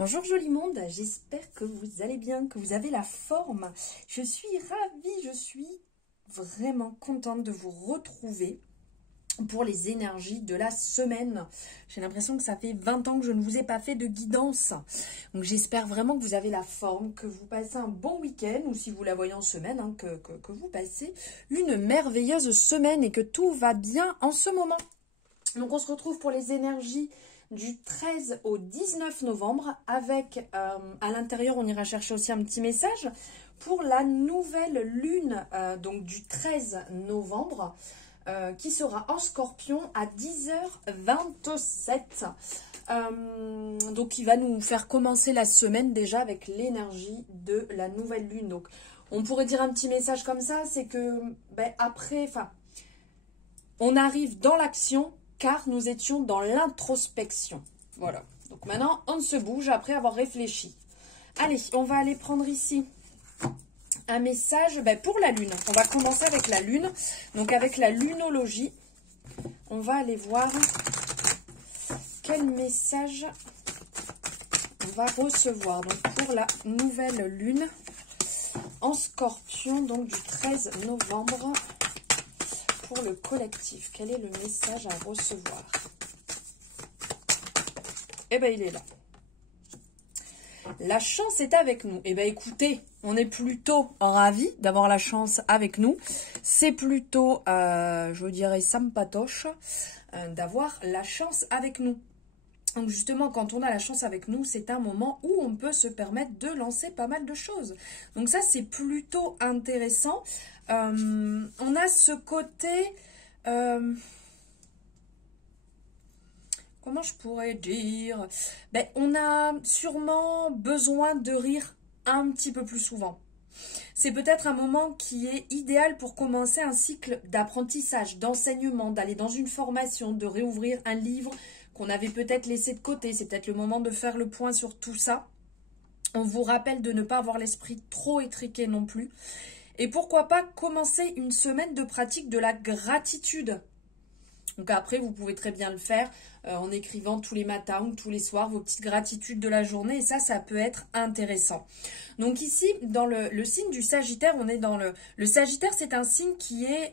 Bonjour joli monde, j'espère que vous allez bien, que vous avez la forme. Je suis ravie, je suis vraiment contente de vous retrouver pour les énergies de la semaine. J'ai l'impression que ça fait 20 ans que je ne vous ai pas fait de guidance. Donc j'espère vraiment que vous avez la forme, que vous passez un bon week-end, ou si vous la voyez en semaine, hein, que vous passez une merveilleuse semaine et que tout va bien en ce moment. Donc on se retrouve pour les énergies du 13 au 19 novembre avec, à l'intérieur, on ira chercher aussi un petit message pour la nouvelle lune donc du 13 novembre qui sera en Scorpion à 10h27. Donc il va nous faire commencer la semaine déjà avec l'énergie de la nouvelle lune. Donc on pourrait dire un petit message comme ça, c'est que après, on arrive dans l'action, car nous étions dans l'introspection. Voilà. Donc maintenant, on se bouge après avoir réfléchi. Allez, on va aller prendre ici un message pour la Lune. On va commencer avec la Lune. Donc avec la lunologie, on va aller voir quel message on va recevoir. Donc pour la nouvelle Lune en Scorpion, donc du 13 novembre. Pour le collectif, quel est le message à recevoir? Eh bien, il est là. La chance est avec nous. Eh bien, écoutez, on est plutôt ravis d'avoir la chance avec nous. C'est plutôt, je dirais, sympatoche d'avoir la chance avec nous. Donc justement, quand on a la chance avec nous, c'est un moment où on peut se permettre de lancer pas mal de choses. Donc ça, c'est plutôt intéressant. On a ce côté... comment je pourrais dire? On a sûrement besoin de rire un petit peu plus souvent. C'est peut-être un moment qui est idéal pour commencer un cycle d'apprentissage, d'enseignement, d'aller dans une formation, de réouvrir un livre qu'on avait peut-être laissé de côté. C'est peut-être le moment de faire le point sur tout ça. On vous rappelle de ne pas avoir l'esprit trop étriqué non plus. Et pourquoi pas commencer une semaine de pratique de la gratitude. Donc après, vous pouvez très bien le faire en écrivant tous les matins ou tous les soirs vos petites gratitudes de la journée. Et ça peut être intéressant. Donc ici, dans le signe du Sagittaire, on est dans le Sagittaire, c'est un signe qui est...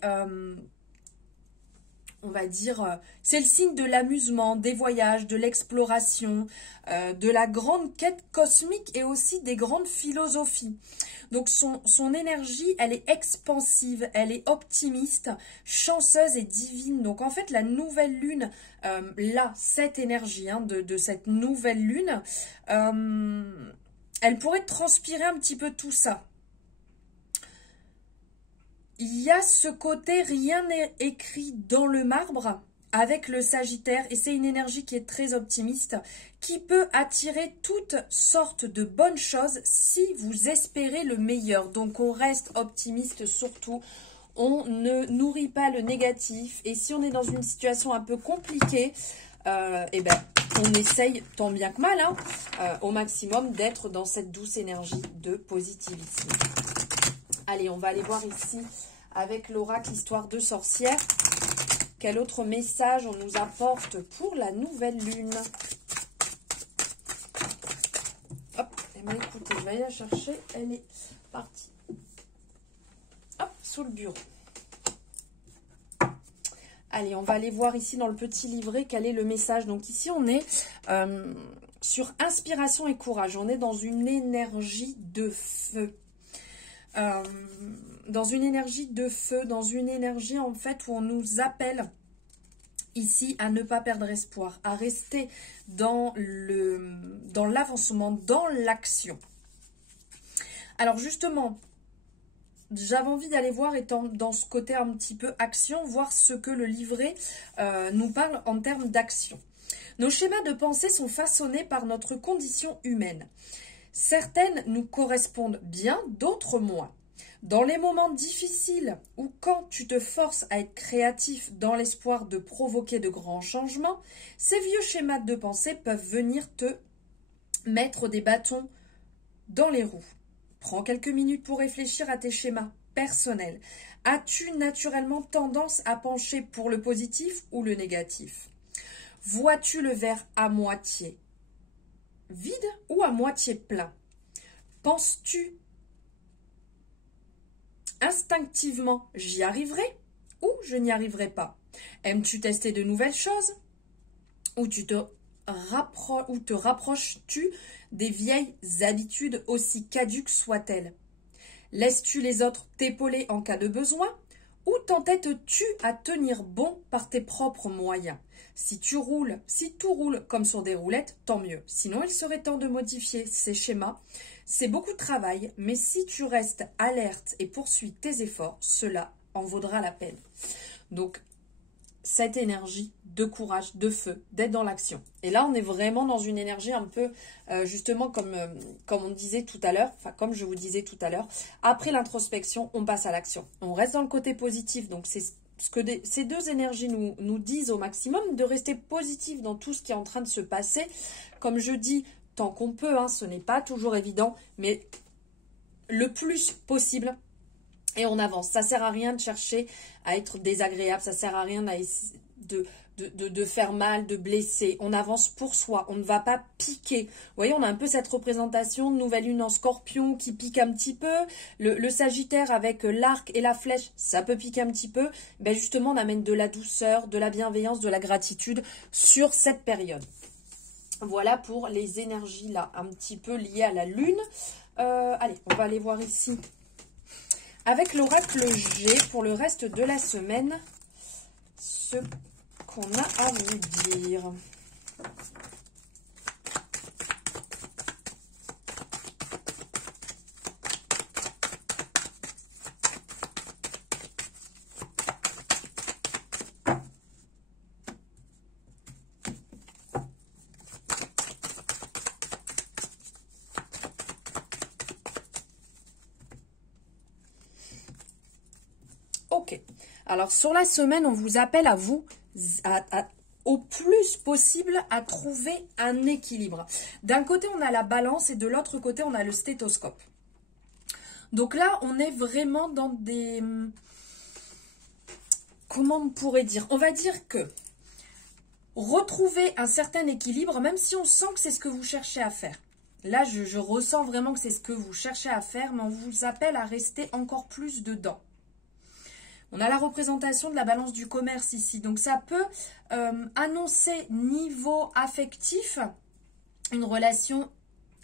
on va dire, c'est le signe de l'amusement, des voyages, de l'exploration, de la grande quête cosmique et aussi des grandes philosophies. Donc son énergie, elle est expansive, elle est optimiste, chanceuse et divine. Donc en fait, la nouvelle lune, là, cette énergie de cette nouvelle lune, elle pourrait transpirer un petit peu tout ça. Il y a ce côté, rien n'est écrit dans le marbre avec le Sagittaire et c'est une énergie qui est très optimiste, qui peut attirer toutes sortes de bonnes choses si vous espérez le meilleur. Donc on reste optimiste surtout, on ne nourrit pas le négatif et si on est dans une situation un peu compliquée, on essaye tant bien que mal au maximum d'être dans cette douce énergie de positivisme. Allez, on va aller voir ici avec l'oracle Histoire de sorcière. Quel autre message on nous apporte pour la nouvelle lune? Hop, écoutez, je vais aller la chercher. Elle est partie. Hop, sous le bureau. Allez, on va aller voir ici dans le petit livret quel est le message. Donc ici, on est sur inspiration et courage. On est dans une énergie de feu. Dans une énergie de feu, dans une énergie en fait où on nous appelle ici à ne pas perdre espoir, à rester dans l'avancement, dans l'action. Alors justement, j'avais envie d'aller voir, étant dans ce côté un petit peu action, voir ce que le livret nous parle en termes d'action. Nos schémas de pensée sont façonnés par notre condition humaine. Certaines nous correspondent bien, d'autres moins. Dans les moments difficiles ou quand tu te forces à être créatif dans l'espoir de provoquer de grands changements, ces vieux schémas de pensée peuvent venir te mettre des bâtons dans les roues. Prends quelques minutes pour réfléchir à tes schémas personnels. As-tu naturellement tendance à pencher pour le positif ou le négatif? Vois-tu le verre à moitié? vide ou à moitié plein? Penses-tu instinctivement, j'y arriverai ou je n'y arriverai pas? Aimes-tu tester de nouvelles choses ou te rapproches-tu des vieilles habitudes aussi caduques soient-elles? Laisses-tu les autres t'épauler en cas de besoin ou t'entêtes-tu à tenir bon par tes propres moyens? Si tout roule comme sur des roulettes, tant mieux. Sinon, il serait temps de modifier ces schémas. C'est beaucoup de travail, mais si tu restes alerte et poursuis tes efforts, cela en vaudra la peine. Donc, cette énergie de courage, de feu, d'être dans l'action. Et là, on est vraiment dans une énergie un peu, justement, comme on disait tout à l'heure, enfin, comme je vous disais tout à l'heure, après l'introspection, on passe à l'action. On reste dans le côté positif, donc c'est ce que ces deux énergies nous disent au maximum, de rester positif dans tout ce qui est en train de se passer. Comme je dis, tant qu'on peut, hein, ce n'est pas toujours évident, mais le plus possible, et on avance. Ça sert à rien de chercher à être désagréable, ça sert à rien de faire mal, de blesser. On avance pour soi, on ne va pas piquer. Vous voyez, on a un peu cette représentation de nouvelle lune en scorpion qui pique un petit peu. Le sagittaire avec l'arc et la flèche, ça peut piquer un petit peu. Ben justement, on amène de la douceur, de la bienveillance, de la gratitude sur cette période. Voilà pour les énergies là, un petit peu liées à la lune. Allez, on va aller voir ici. Avec l'oracle G, pour le reste de la semaine, ce qu'on a à vous dire. Ok, alors sur la semaine, on vous appelle à vous, au plus possible, à trouver un équilibre. D'un côté, on a la balance et de l'autre côté, on a le stéthoscope. Donc là, on est vraiment dans des... Comment on pourrait dire? On va dire que retrouver un certain équilibre, même si on sent que c'est ce que vous cherchez à faire. Là, je ressens vraiment que c'est ce que vous cherchez à faire, mais on vous appelle à rester encore plus dedans. On a la représentation de la balance du commerce ici. Donc, ça peut annoncer niveau affectif une relation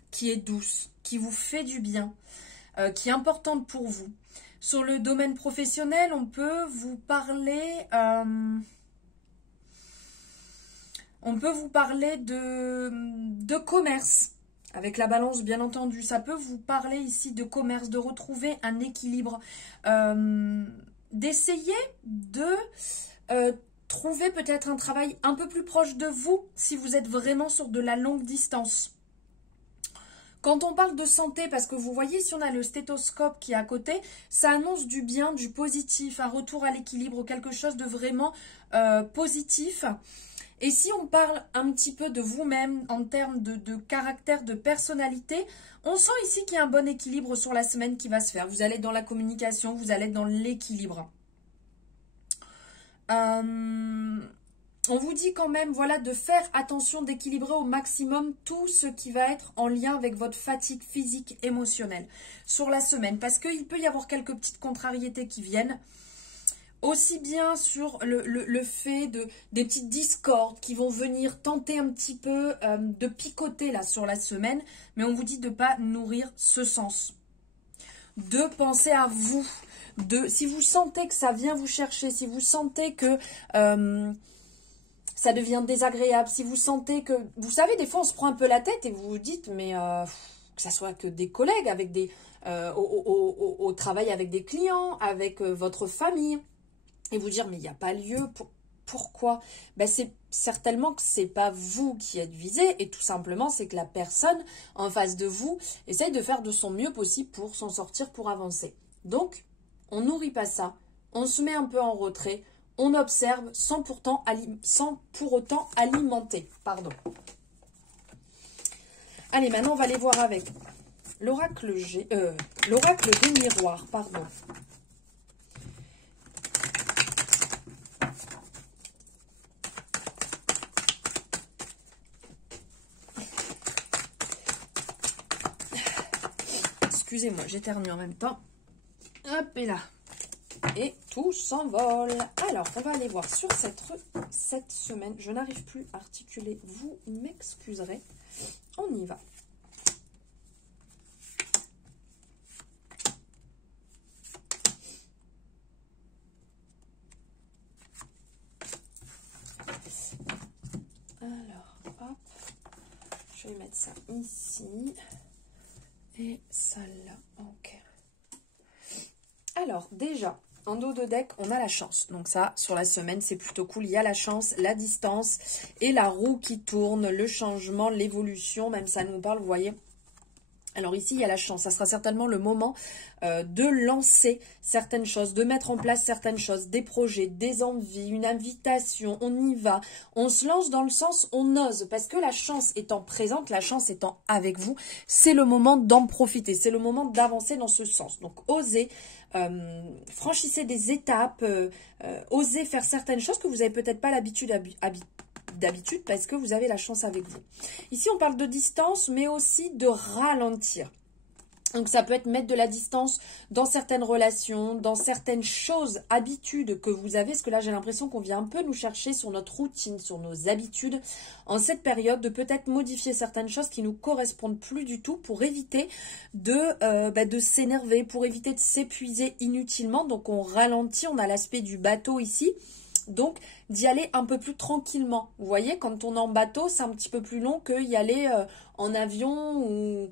qui est douce, qui vous fait du bien, qui est importante pour vous. Sur le domaine professionnel, on peut vous parler... de commerce. Avec la balance, bien entendu. Ça peut vous parler ici de commerce, de retrouver un équilibre. D'essayer de trouver peut-être un travail un peu plus proche de vous si vous êtes vraiment sur de la longue distance. Quand on parle de santé, parce que vous voyez, si on a le stéthoscope qui est à côté, ça annonce du bien, du positif, un retour à l'équilibre, quelque chose de vraiment positif. Et si on parle un petit peu de vous-même en termes de caractère, de personnalité, on sent ici qu'il y a un bon équilibre sur la semaine qui va se faire. Vous allez être dans la communication, vous allez être dans l'équilibre. On vous dit quand même, voilà, de faire attention, d'équilibrer au maximum tout ce qui va être en lien avec votre fatigue physique, émotionnelle sur la semaine. Parce qu'il peut y avoir quelques petites contrariétés qui viennent. Aussi bien sur le fait des petites discordes qui vont venir tenter un petit peu de picoter là sur la semaine. Mais on vous dit de ne pas nourrir ce sens. De penser à vous. Si vous sentez que ça vient vous chercher, si vous sentez que ça devient désagréable, si vous sentez que... Vous savez, des fois on se prend un peu la tête et vous vous dites, mais que ça soit que des collègues, avec au travail avec des clients, avec votre famille... Et vous dire, mais il n'y a pas lieu, pourquoi? Ben c'est certainement que ce n'est pas vous qui êtes visé, et tout simplement, c'est que la personne en face de vous essaye de faire de son mieux possible pour s'en sortir, pour avancer. Donc, on nourrit pas ça, on se met un peu en retrait, on observe sans pour autant alimenter. Pardon. Allez, maintenant, on va aller voir avec l'oracle des miroirs, pardon. Excusez-moi, j'éternue en même temps. Hop, et là. Et tout s'envole. Alors, on va aller voir sur cette semaine. Je n'arrive plus à articuler. Vous m'excuserez. On y va. Alors, hop. Je vais mettre ça ici. Et ça là. Ok. Alors, déjà, en dos de deck, on a la chance. Donc ça, sur la semaine, c'est plutôt cool. Il y a la chance, la distance et la roue qui tourne, le changement, l'évolution. Même ça nous parle, vous voyez. Alors ici, il y a la chance. Ça sera certainement le moment de lancer certaines choses, de mettre en place certaines choses, des projets, des envies, une invitation. On y va. On se lance dans le sens, on ose. Parce que la chance étant présente, la chance étant avec vous, c'est le moment d'en profiter. C'est le moment d'avancer dans ce sens. Donc, osez. Franchissez des étapes, osez faire certaines choses que vous n'avez peut-être pas l'habitude d'habitude parce que vous avez la chance avec vous. Ici, on parle de distance, mais aussi de ralentir. Donc, ça peut être mettre de la distance dans certaines relations, dans certaines choses, habitudes que vous avez. Parce que là, j'ai l'impression qu'on vient un peu nous chercher sur notre routine, sur nos habitudes. En cette période, de peut-être modifier certaines choses qui nous correspondent plus du tout pour éviter de s'énerver, pour éviter de s'épuiser inutilement. Donc, on ralentit. On a l'aspect du bateau ici. Donc, d'y aller un peu plus tranquillement. Vous voyez, quand on est en bateau, c'est un petit peu plus long qu'y aller en avion ou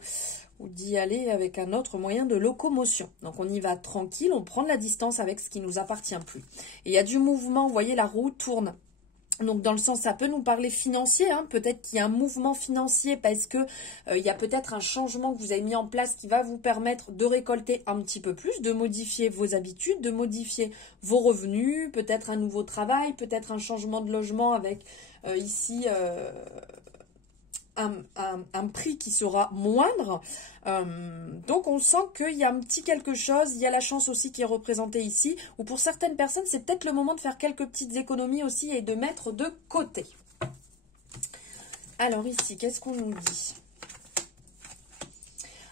d'y aller avec un autre moyen de locomotion. Donc, on y va tranquille, on prend de la distance avec ce qui ne nous appartient plus. Et il y a du mouvement, vous voyez, la roue tourne. Donc, dans le sens, ça peut nous parler financier, hein. Peut-être qu'il y a un mouvement financier parce que il y a peut-être un changement que vous avez mis en place qui va vous permettre de récolter un petit peu plus, de modifier vos habitudes, de modifier vos revenus, peut-être un nouveau travail, peut-être un changement de logement avec ici un prix qui sera moindre. Donc, on sent qu'il y a un petit quelque chose. Il y a la chance aussi qui est représentée ici. Ou pour certaines personnes, c'est peut-être le moment de faire quelques petites économies aussi et de mettre de côté. Alors ici, qu'est-ce qu'on nous dit ?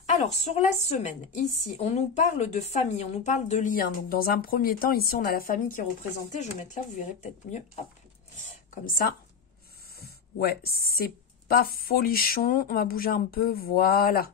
Alors, sur la semaine, ici, on nous parle de famille, on nous parle de lien. Donc, dans un premier temps, ici, on a la famille qui est représentée. Je vais mettre là, vous verrez peut-être mieux. Hop, comme ça. Ouais, c'est pas folichon. On va bouger un peu, voilà.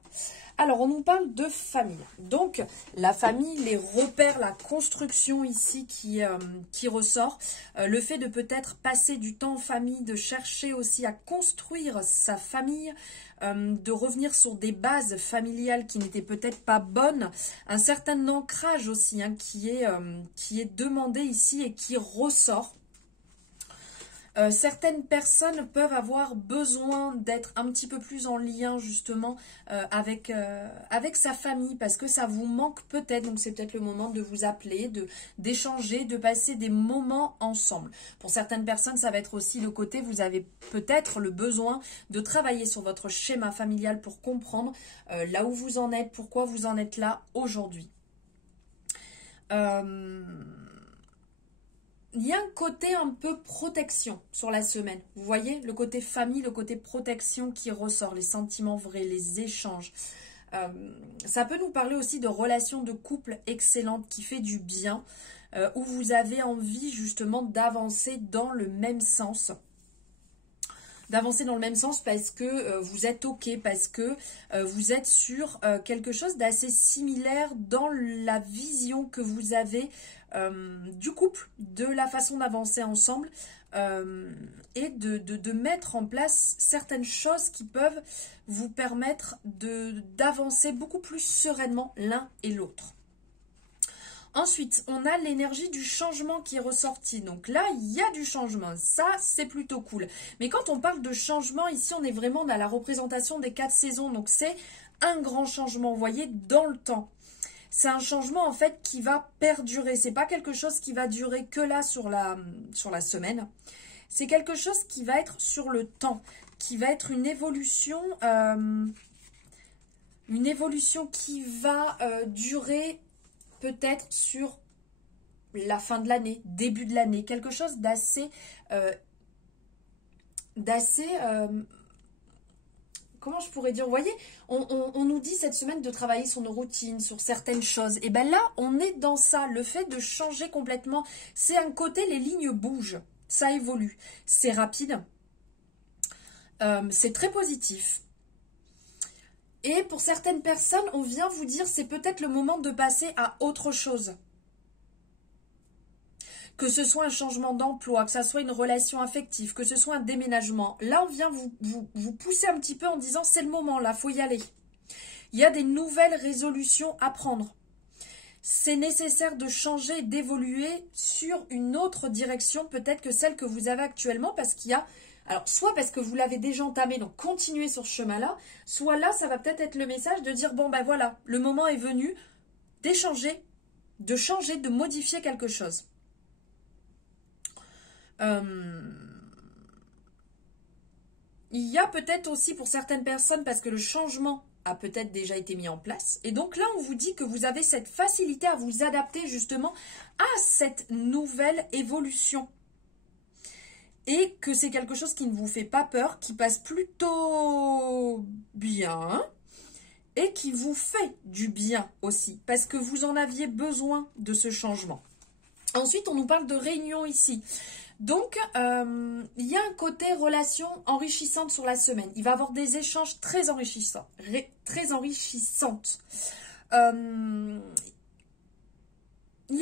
Alors, on nous parle de famille. Donc, la famille, les repères, la construction ici qui ressort. Le fait de peut-être passer du temps en famille, de chercher aussi à construire sa famille, de revenir sur des bases familiales qui n'étaient peut-être pas bonnes. Un certain ancrage aussi hein, qui est demandé ici et qui ressort. Certaines personnes peuvent avoir besoin d'être un petit peu plus en lien justement avec sa famille parce que ça vous manque peut-être. Donc c'est peut-être le moment de vous appeler, d'échanger, de passer des moments ensemble. Pour certaines personnes, ça va être aussi le côté, vous avez peut-être le besoin de travailler sur votre schéma familial pour comprendre là où vous en êtes, pourquoi vous en êtes là aujourd'hui. Il y a un côté un peu protection sur la semaine. Vous voyez, le côté famille, le côté protection qui ressort, les sentiments vrais, les échanges. Ça peut nous parler aussi de relations de couple excellentes qui fait du bien, où vous avez envie justement d'avancer dans le même sens. D'avancer dans le même sens parce que vous êtes OK, parce que vous êtes sur quelque chose d'assez similaire dans la vision que vous avez du couple, de la façon d'avancer ensemble et de mettre en place certaines choses qui peuvent vous permettre d'avancer beaucoup plus sereinement l'un et l'autre. Ensuite, on a l'énergie du changement qui est ressortie. Donc là, il y a du changement. Ça, c'est plutôt cool. Mais quand on parle de changement, ici, on est vraiment dans la représentation des 4 saisons. Donc, c'est un grand changement, vous voyez, dans le temps. C'est un changement, en fait, qui va perdurer. C'est pas quelque chose qui va durer que là sur la semaine. C'est quelque chose qui va être sur le temps, qui va être une évolution qui va durer peut-être sur la fin de l'année, début de l'année, quelque chose d'assez, comment je pourrais dire, vous voyez, on nous dit cette semaine de travailler sur nos routines, sur certaines choses. Et bien là, on est dans ça, le fait de changer complètement. C'est un côté, les lignes bougent, ça évolue. C'est rapide, c'est très positif. Et pour certaines personnes, on vient vous dire, c'est peut-être le moment de passer à autre chose. Que ce soit un changement d'emploi, que ce soit une relation affective, que ce soit un déménagement. Là, on vient vous pousser un petit peu en disant, c'est le moment, là, il faut y aller. Il y a des nouvelles résolutions à prendre. C'est nécessaire de changer, d'évoluer sur une autre direction, peut-être que celle que vous avez actuellement, parce qu'il y a... Alors, soit parce que vous l'avez déjà entamé, donc continuez sur ce chemin-là, soit là, ça va peut-être être le message de dire, bon, ben voilà, le moment est venu d'échanger, de changer, de modifier quelque chose. Il y a peut-être aussi pour certaines personnes, parce que le changement a peut-être déjà été mis en place, et donc là on vous dit que vous avez cette facilité à vous adapter justement à cette nouvelle évolution, et que c'est quelque chose qui ne vous fait pas peur, qui passe plutôt bien, et qui vous fait du bien aussi, parce que vous en aviez besoin de ce changement. Ensuite, on nous parle de réunion ici. Donc, il y a un côté relation enrichissante sur la semaine. Il va y avoir des échanges très enrichissants. Très enrichissantes. Il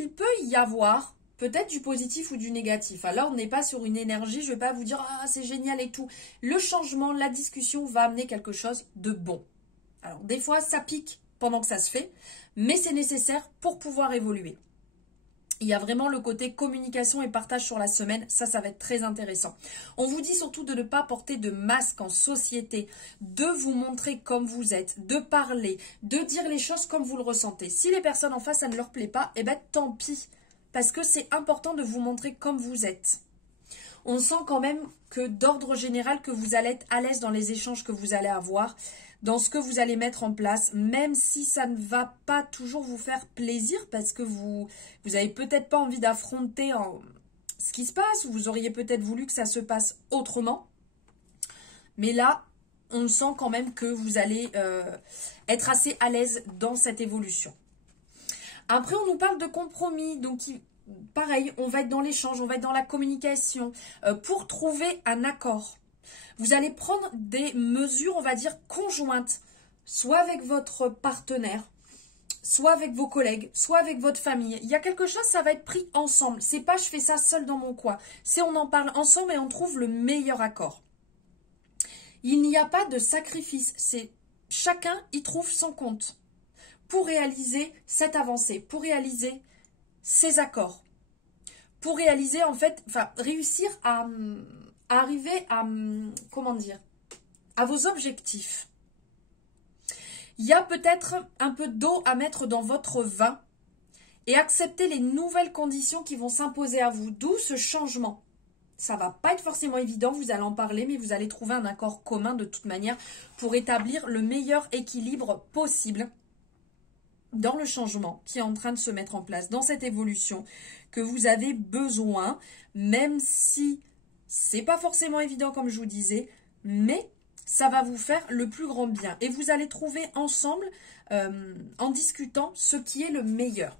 peut y avoir peut-être du positif ou du négatif. Alors, on n'est pas sur une énergie, je ne vais pas vous dire « Ah, c'est génial et tout ». Le changement, la discussion va amener quelque chose de bon. Alors, des fois, ça pique pendant que ça se fait, mais c'est nécessaire pour pouvoir évoluer. Il y a vraiment le côté communication et partage sur la semaine. Ça va être très intéressant. On vous dit surtout de ne pas porter de masque en société, de vous montrer comme vous êtes, de parler, de dire les choses comme vous le ressentez. Si les personnes en face, ça ne leur plaît pas, eh bien tant pis. Parce que c'est important de vous montrer comme vous êtes. On sent quand même que d'ordre général, que vous allez être à l'aise dans les échanges que vous allez avoir, dans ce que vous allez mettre en place, même si ça ne va pas toujours vous faire plaisir, parce que vous n'avez peut-être pas envie d'affronter ce qui se passe, ou vous auriez peut-être voulu que ça se passe autrement. Mais là, on sent quand même que vous allez être assez à l'aise dans cette évolution. Après, on nous parle de compromis, donc pareil, on va être dans l'échange, on va être dans la communication pour trouver un accord. Vous allez prendre des mesures, on va dire, conjointes, soit avec votre partenaire, soit avec vos collègues, soit avec votre famille. Il y a quelque chose, ça va être pris ensemble. C'est pas je fais ça seul dans mon coin. C'est on en parle ensemble et on trouve le meilleur accord. Il n'y a pas de sacrifice. C'est chacun y trouve son compte pour réaliser cette avancée, pour réaliser ces accords, pour réaliser en fait, réussir à arriver à, comment dire, à vos objectifs. Il y a peut-être un peu d'eau à mettre dans votre vin et accepter les nouvelles conditions qui vont s'imposer à vous, d'où ce changement. Ça va pas être forcément évident, vous allez en parler, mais vous allez trouver un accord commun de toute manière pour établir le meilleur équilibre possible dans le changement qui est en train de se mettre en place, dans cette évolution que vous avez besoin, même si c'est pas forcément évident comme je vous disais, mais ça va vous faire le plus grand bien. Et vous allez trouver ensemble, en discutant, ce qui est le meilleur.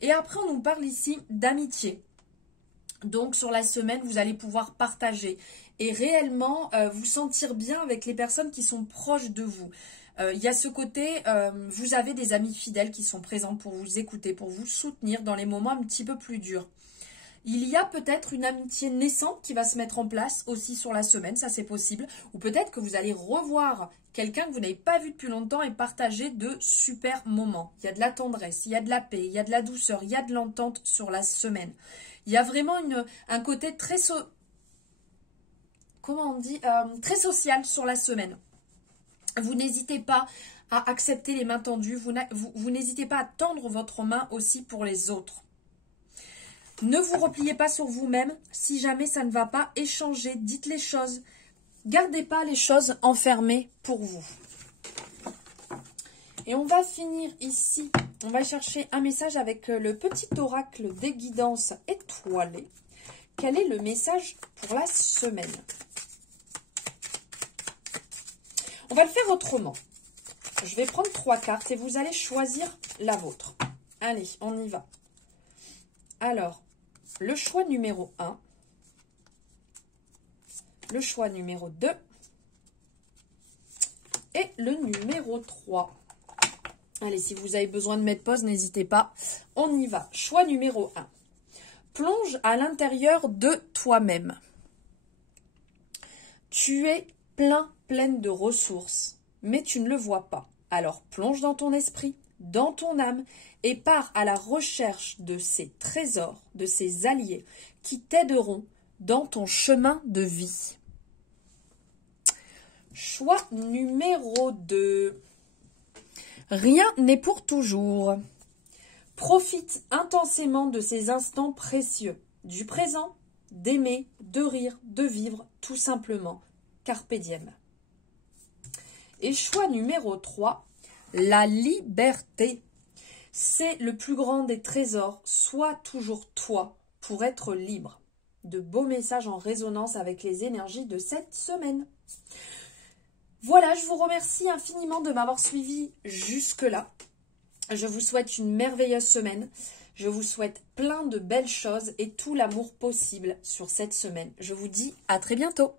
Et après, on nous parle ici d'amitié. Donc, sur la semaine, vous allez pouvoir partager et réellement vous sentir bien avec les personnes qui sont proches de vous. Il y a ce côté, vous avez des amis fidèles qui sont présents pour vous écouter, pour vous soutenir dans les moments un petit peu plus durs. Il y a peut-être une amitié naissante qui va se mettre en place aussi sur la semaine, ça c'est possible. Ou peut-être que vous allez revoir quelqu'un que vous n'avez pas vu depuis longtemps et partager de super moments. Il y a de la tendresse, il y a de la paix, il y a de la douceur, il y a de l'entente sur la semaine. Il y a vraiment un côté très, très social sur la semaine. Vous n'hésitez pas à accepter les mains tendues, vous n'hésitez pas à tendre votre main aussi pour les autres. Ne vous repliez pas sur vous-même, si jamais ça ne va pas, échangez, dites les choses. Gardez pas les choses enfermées pour vous. Et on va finir ici, on va chercher un message avec le petit oracle des guidances étoilées. Quel est le message pour la semaine ? On va le faire autrement. Je vais prendre 3 cartes et vous allez choisir la vôtre. Allez, on y va. Alors, le choix numéro 1, le choix numéro 2 et le numéro 3. Allez, si vous avez besoin de mettre pause, n'hésitez pas. On y va. Choix numéro 1. Plonge à l'intérieur de toi-même. Tu es pleine de ressources, mais tu ne le vois pas. Alors plonge dans ton esprit, dans ton âme, et pars à la recherche de ces trésors, de ces alliés qui t'aideront dans ton chemin de vie. Choix numéro 2. Rien n'est pour toujours. Profite intensément de ces instants précieux, du présent, d'aimer, de rire, de vivre, tout simplement. Carpe diem. Et choix numéro 3, la liberté. C'est le plus grand des trésors. Sois toujours toi pour être libre. De beaux messages en résonance avec les énergies de cette semaine. Voilà, je vous remercie infiniment de m'avoir suivi jusque-là. Je vous souhaite une merveilleuse semaine. Je vous souhaite plein de belles choses et tout l'amour possible sur cette semaine. Je vous dis à très bientôt.